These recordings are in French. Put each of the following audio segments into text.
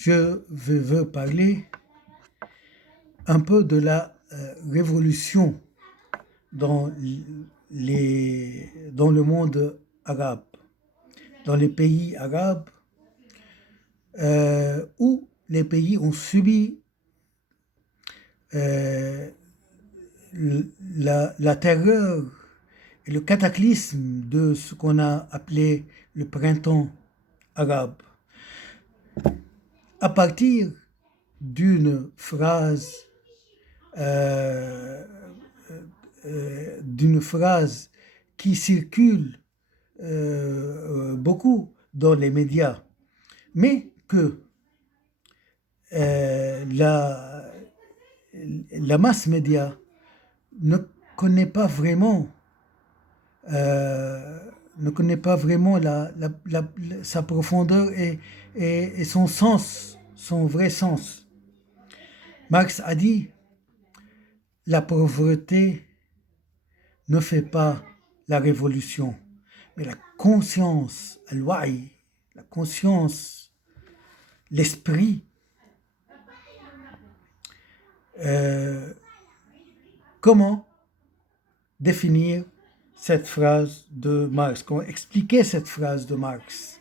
je veux parler un peu de la révolution dans, dans le monde arabe, dans les pays arabes, où les pays ont subi euh, la terreur et le cataclysme de ce qu'on a appelé le printemps arabe. À partir d'une phrase euh, qui circule beaucoup dans les médias, mais que la masse média ne connaît pas vraiment ne connaît pas vraiment sa profondeur et son sens, son vrai sens. Marx a dit, la pauvreté ne fait pas la révolution, mais la conscience, al-wa'i, la conscience, l'esprit. Comment définir cette phrase de Marx? Comment expliquer cette phrase de Marx?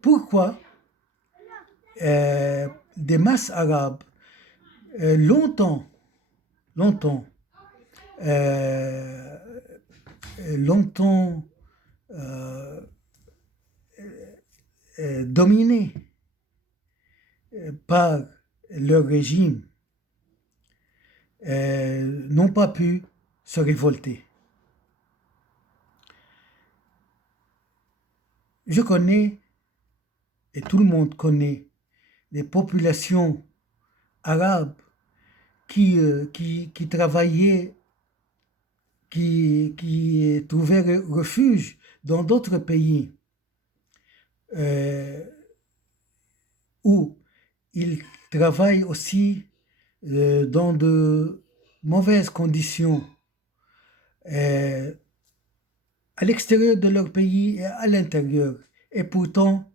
Pourquoi des masses arabes longtemps dominées par leur régime n'ont pas pu se révolter. Je connais, et tout le monde connaît, des populations arabes qui travaillaient, qui trouvaient refuge dans d'autres pays où ils travaillent aussi dans de mauvaises conditions à l'extérieur de leur pays et à l'intérieur. Et pourtant,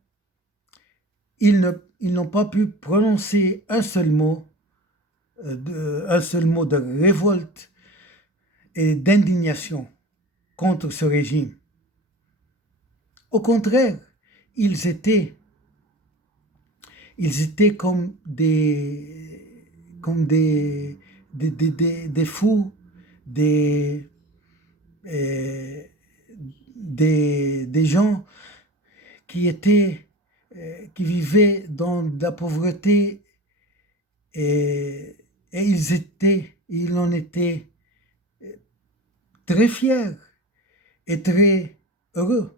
ils n'ont pas pu prononcer un seul mot de révolte et d'indignation contre ce régime. Au contraire, ils étaient comme des fous, des gens qui vivaient dans la pauvreté et ils en étaient très fiers et très heureux.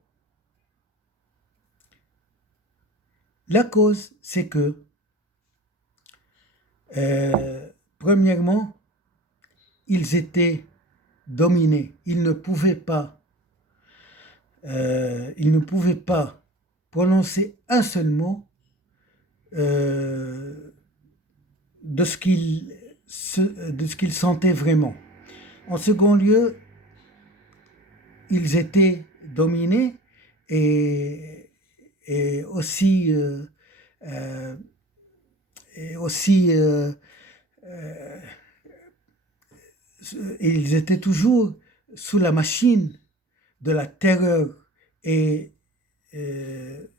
La cause, c'est que, premièrement, ils étaient dominés. Ils ne pouvaient pas prononcer un seul mot de ce qu'ils sentaient vraiment. En second lieu, ils étaient dominés et aussi ils étaient toujours sous la machine de la terreur et de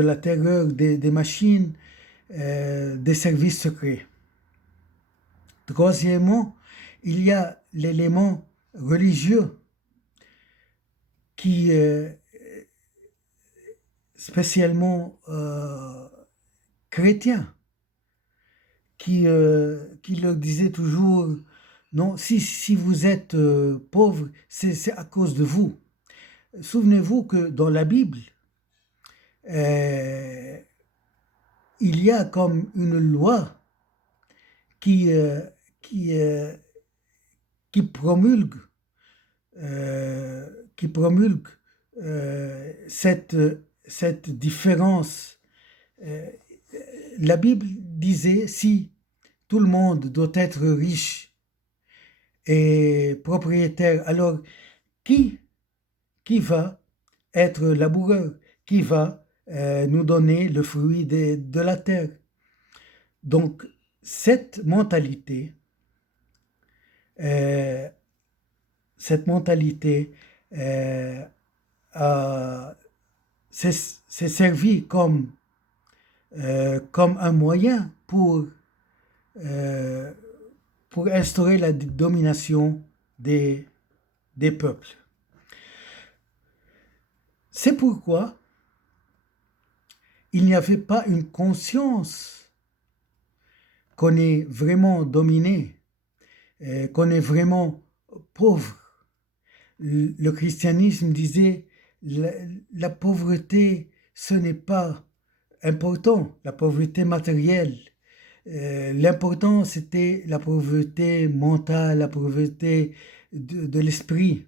la terreur des machines des services secrets. Troisièmement, il y a l'élément religieux qui spécialement chrétien, qui leur disait toujours, non, si vous êtes pauvre, c'est à cause de vous. Souvenez-vous que dans la Bible, il y a comme une loi qui promulgue cette différence. La Bible disait, si tout le monde doit être riche et propriétaire, alors qui va être laboureur, qui va nous donner le fruit de la terre. Donc, cette mentalité, euh, cette mentalité euh, s'est servie comme un moyen euh, pour instaurer la domination des peuples. C'est pourquoi il n'y avait pas une conscience qu'on est vraiment dominé, qu'on est vraiment pauvre. Le christianisme disait la pauvreté, ce n'est pas important, la pauvreté matérielle. L'important, c'était la pauvreté mentale, la pauvreté de l'esprit.